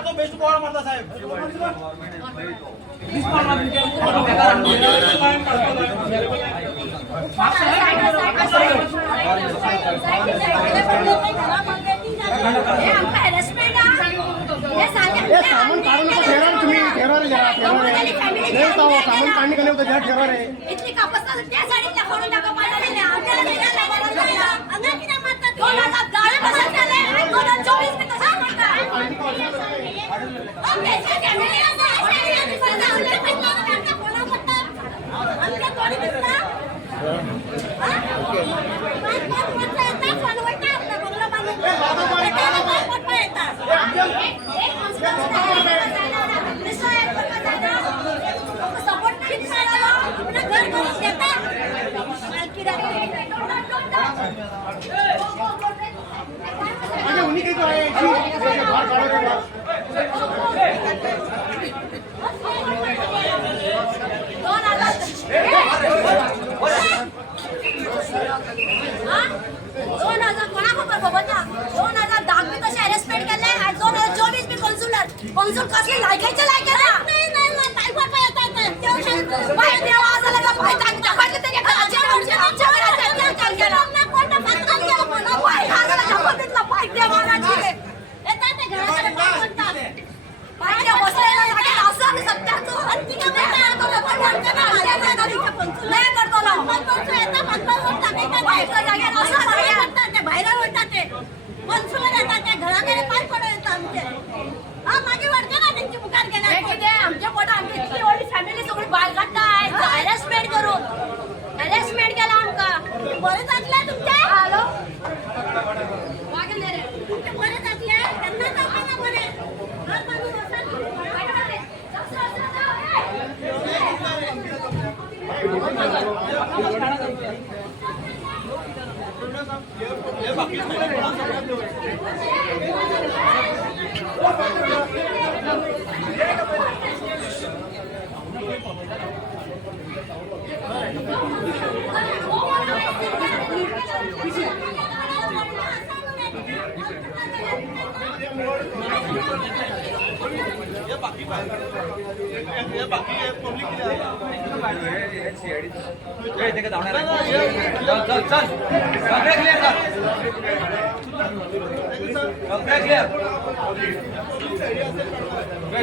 तो best ball मारता साहेब सामान काढून तुम्ही ठेवा सामान काढणे का नाही होतं ठेवा रे इतनी कापस त्या साडीतल्या फोडून टाका पाहिजे आपल्याला कॉन्सुल कसले लायकायचे लायकायला नाही नाही टायफॉइड पाय येतात पाय देवा आजाला का पाय टाक टाकायचे त्याच्या आमच्या काय केला ना कोणता पत्कन गेला मला पाय आजाला झपतला पाय देवाची येतात ते घराकडे पाय म्हणतात पाय त्या बसायला लागे असं आणि सत्याचं अंतिम नाही करतो पण आमच्या नाही करतो ना पण येतात पत्कन टाकायचं बाहेरच्या जागेवर असं पाय करतात ते बाहेर होतात ते कॉन्सुल येतात ते घराकडे पाय पडतात आमचे मागे वाटतं ना त्यांची मुखार गेल्या आमच्या पोटा आमची इतकी एवढी फॅमिली सगळी बाहेर काढताय हॅरेसमेंट करून हॅरेसमेंट केला आमका बरे टाकले तुमच्या हॅलो मागे रे तुमचे बरे टाकले त्यांना टाका ना बरे घर बांधून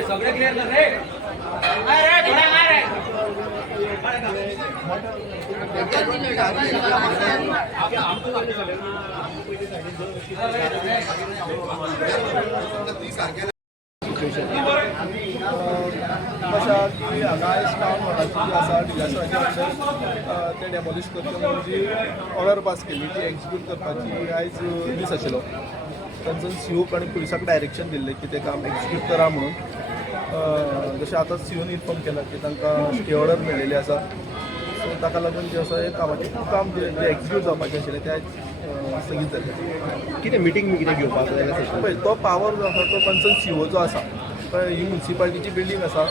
सगळे क्लिअर कर रे कशा की हांगा आयज टावन हॉलाची जी आसा डिजास्टराच्या अंडर ते डेमोलिश करता म्हणून जी ऑर्डर पास केली ती एक्झिक्यूट करपाची आयज दीस आशिल्लो तांचो सीओक आनी पुलिसाक डायरेक्शन दिल्लें की तें काम एक्झिक्यूट करा म्हणून जशें आतां सीओन इन्फॉर्म केला की तांकां स्टे ऑर्डर मेळिल्ली आसा सो ताका लागून जे आसा कामाचें काम जे एक्झिक्यूट जावपाचें आशिल्लें तें आयज स्थगीत जालें कितें मिटींग कितें घेवपाक जाय पळय तो पावर जो आसा तो कन्सर्न सीओचो आसा पण ही म्युन्सिपाल्टीची बिल्डींग आसा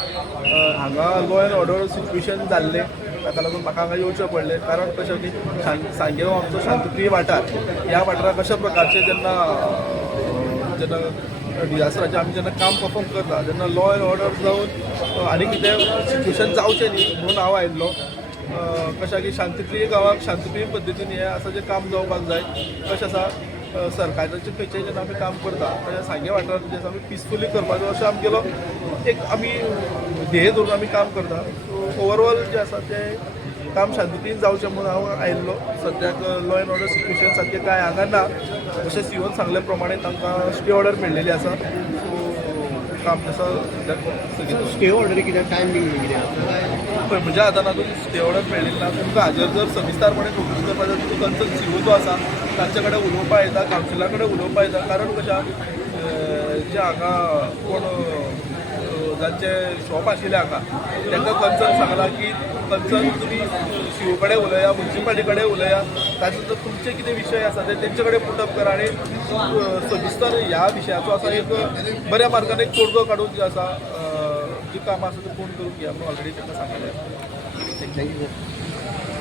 हांगा लॉ एंड ऑर्डर सिच्युएशन जाल्लें ताका लागून म्हाका हांगा येवचें पडलें कारण कशें की सांगें आमचो शांतप्रिय वाठार ह्या वाठाराक अशा प्रकारचे जेन्ना डिजास्टराचें आमी जेन्ना काम परफॉर्म करता जेन्ना लॉ एंड ऑर्डर जावन आनी कितें सिच्युएशन जावचें न्ही म्हणून हांव आयिल्लो कशें की शांतप्रिय गांवाक शांतप्रिय पद्दतीन हें आसा जें काम जावपाक जाय कशें आसा सरकाराचें खंयचें जेन्ना आमी काम करता तेन्ना सांगे वाठारांत जें आसा आमी पिसफुली करपाचो अशें आमगेलो एक आमी ध्येय धरून आमी काम करता सो ओवरऑल जें आसा तें काम शांततेन जावचें म्हणून हांव आयिल्लो सद्याक लॉ एंड ऑर्डर सिच्युएशन सारकें कांय हांगा ना जशें सीओन सांगले प्रमाणे तांकां स्टे ऑर्डर मेळिल्ली आसा सो काम तसं सद्याक स्टे ऑर्डर कितें टायमींग कितें पळय म्हज्या हातान अजून स्टे ऑर्डर मेळिल्ली ना तुमकां हाजेर जर सविस्तारपणे चवकशी करपाक जाय तुमकां कन्सर्न सीओ जो आसा तांचे कडेन उलोवपाक येता कावन्सिला कडेन उलोवपाक येता कारण कशें जे हांगा कोण जांचे शॉप आशिल्ले हाका तांकां कन्सर्न सांगला की कन्सर्न तुमी सीओ कडेन उलया म्युन्सिपालिटी कडेन उलया तातूंत तुमचे कितें विशय आसा ते तेंचे कडेन पुटअप करा आनी सविस्तर ह्या विशयाचो आसा एक बऱ्या मार्गान एक तोडगो काडून जे आसा जी कामां आसा ती पूर्ण करून घेवया म्हणून ऑलरेडी तांकां सांगलेलें आसा. Thank you sir.